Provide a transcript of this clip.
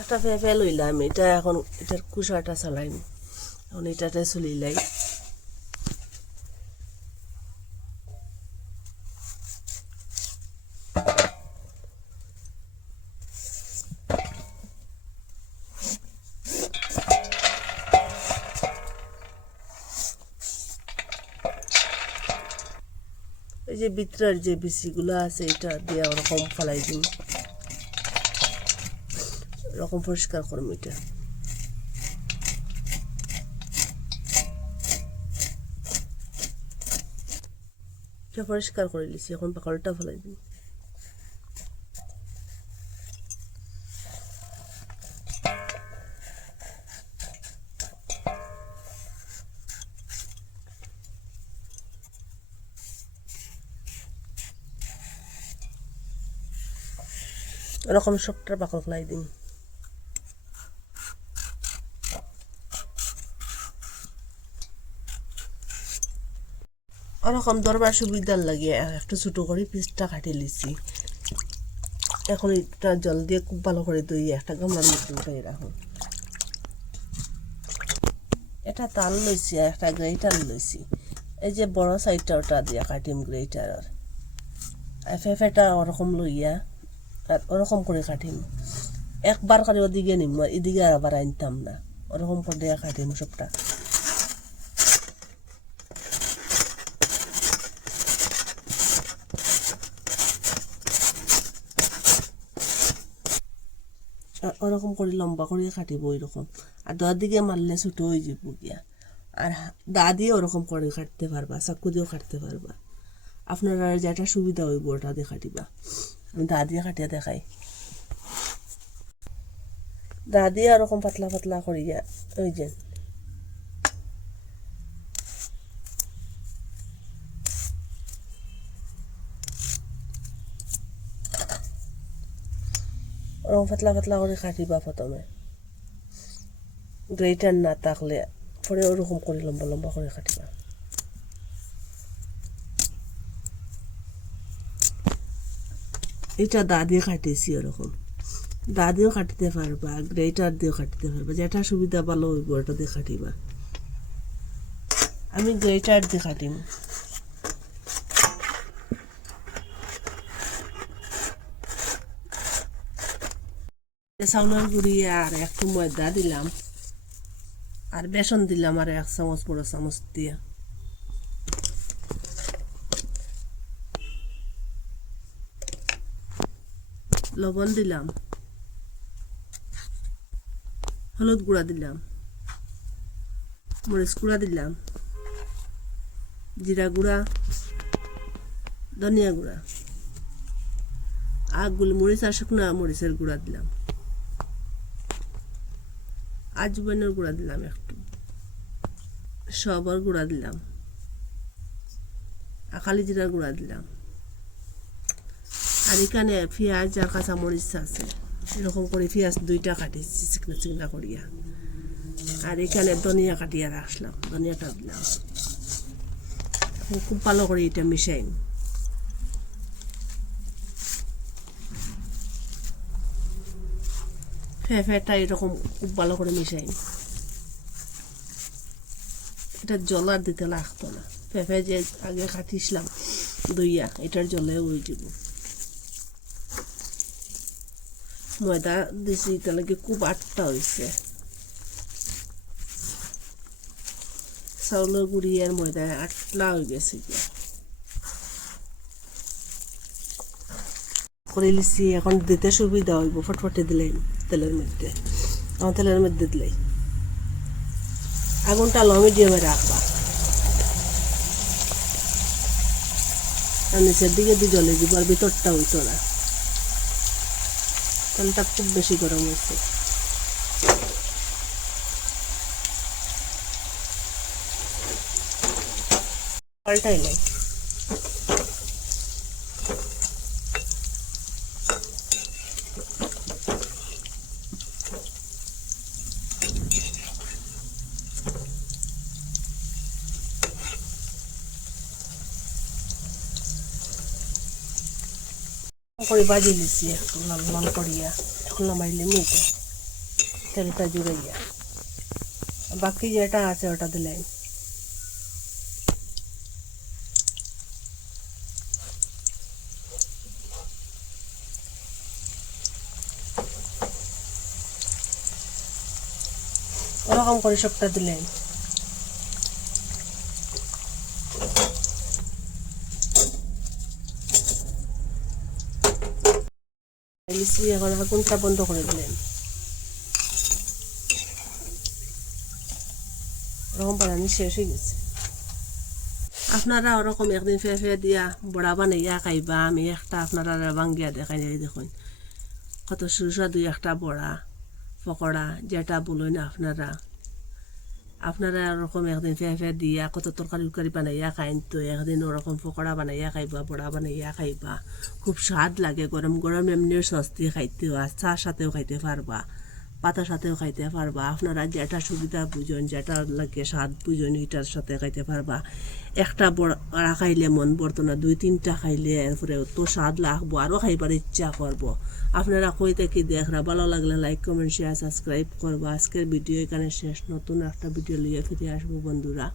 একটা পেঁপে লইলাম, এটা এখন এটার কুসাটা চালাইম, এখন এটাতে চলিলাই। এই যে ভিতরের যে বিচিগুলো আছে এটা দিয়ে ওরকম ফালাই দিন, এরকম পরিষ্কার করুন এটা। এটা পরিষ্কার করে নিচ্ছি, এখন পাকড়টা ফেলাই দিন। এরকম সবটার পাকড় ফেলাই দিন। ওরকম দরবার সুবিধার লাগে একটু ছোটো করে পিসটা কাটি লিছি। এখন এটা জল দিয়ে খুব ভালো করে ধুয়ে একটা গামলার মধ্যে উঠাই রাখুন। এটা তাল লইছি, একটা গ্রেটার লইছি, এই যে বড় সাইডটা ওটা দিয়ে কাটিম গ্রেটারের। আর ফেফেটা ওরকম লইয়া আর ওরকম করে কাটিম, একবার করে ওদিকে নিম, এদিকে আবার আনতাম না, ওরকম করে কাটিম সবটা। ওরকম করে লম্বা করে কাটিব ওইরকম, আর দর দিকে মারলে ছোটো হয়ে যাব গিয়া। আর দা দিয়ে ওরকম করে কাটতে পারবা, চাকু দিয়েও কাটতে পারবা, আপনারা যেটা সুবিধা হইব ওটা দিয়ে কাটিবা। আমি দা দিয়ে কাটিয়া দেখাই। দা দিয়ে ওরকম পাতলা পাতলা করিয়া ওই যে ওরকম পাতলা পাতলা করে কাটিবা প্রথমে, গ্রেটার না থাকলে পরে ওরকম করে লম্বা লম্বা করে কাটিবা। এটা দা দিয়ে কাটিয়েছি, ওরকম দা দিয়েও কাটতে পারবা, গ্রেটার দিয়েও কাটতে পারবা, যেটা সুবিধা ভালো হইব ওটা দিয়ে কাটিবা। আমি গ্রেটার দিয়ে কাটিম। চাউলের গুঁড়ি আর একটু ময়দা দিলাম, আর বেসন দিলাম আর 1 চামচ বড় চামচ দিয়ে। লবণ দিলাম, হলুদ গুঁড়া দিলাম, মরিচ গুঁড়া দিলাম, জিরা গুঁড়া, ধনিয়া গুঁড়া, আর গোলমরিচ আর শুকনো মরিচের গুঁড়া দিলাম, আজওয়াইনের গুঁড়া দিলাম, একটু সবার গুঁড়া দিলাম, আকালি জিরার গুঁড়া দিলাম। আর এখানে পেঁয়াজ আর কাঁচা মরিচ আছে, এরকম করে পেঁয়াজ 2টা কাটিছি চিকনা চিকনা করিয়া। আর এখানে ধনিয়া কাটিয়া রাখলাম, ধনিয়াটা দিলাম। খুব ভালো করে এটা মিশাই। ফেফেটা এরকম খুব ভালো করে মিশাই। এটা জল আর দিতে লাগতো না, ফেফে যে আগে কাটিছিলাম দইয়া এটার জলে উড়ে যাব। ময়দা দিছি তাহলে খুব আটটা হয়েছে, চাউলের গুঁড়ি আর ময়দা আটলা হয়ে গেছে করে লিছি। এখন দিতে সুবিধা হইব, ফটফটে দিলেই তেলের মধ্যে, আমার তেলের মধ্যে দিলেই আগুনটা লো মিডিয়ামে রাখবা, আর নিচের দিকে দিয়ে জ্বলে দিব, আর ভিতরটা হইতো না, তেলটা খুব বেশি গরম হয়েছে। পাল্টাই নাই। করে বাজি লিছি একটু লাল লাল করিয়া, এখন নামাইলে মেয়েটা তেলটা জুড়াইয়া বাকি যেটা আছে ওটা দিলাম। ওরকম করে সবটা দিলেন। এখন আগুনটা বন্ধ করে দিলেন। ওরকম বানানি শেষ হয়ে গেছে। আপনারা ওরকম একদিন ফেফে দিয়া বড়া বানাইয়া খাইবা। আমি একটা আপনারা ভাঙ্গিয়া দেখাই দেখুন কত সুস্বাদু একটা বড়া পকোড়া যেটা বলুন আপনারা। আপনারা ওরকম একদিন ফেফে দিয়া কত তরকারি উরকারি বানাইয়া খাইন, তো একদিন ওরকম পকোড়া বানাইয়া খাইবা, বড়া বানাইয়া খাইবা। খুব স্বাদ লাগে, গরম গরম এমনিও সস্তি খাইতে হয়, চার সাথেও খাইতে পারবা, পাতার সাথেও খাইতে পারবা। আপনারা যেটা সুবিধা বুঝুন, যেটা লাগে স্বাদ বুঝুন, এটার সাথে খাইতে পারবা। একটা বড়া খাইলে মন পড়তো না, 2-3টা খাইলে এরপরে তো স্বাদ লাগবো, আরও খাইবার ইচ্ছা করবো। আপনারা কই থেকে দেখরা, ভালো লাগলে লাইক কমেন্ট শেয়ার সাবস্ক্রাইব করবা। আজকের ভিডিও এখানে শেষ, নতুন একটা ভিডিও নিয়ে ফিরে আসবো বন্ধুরা।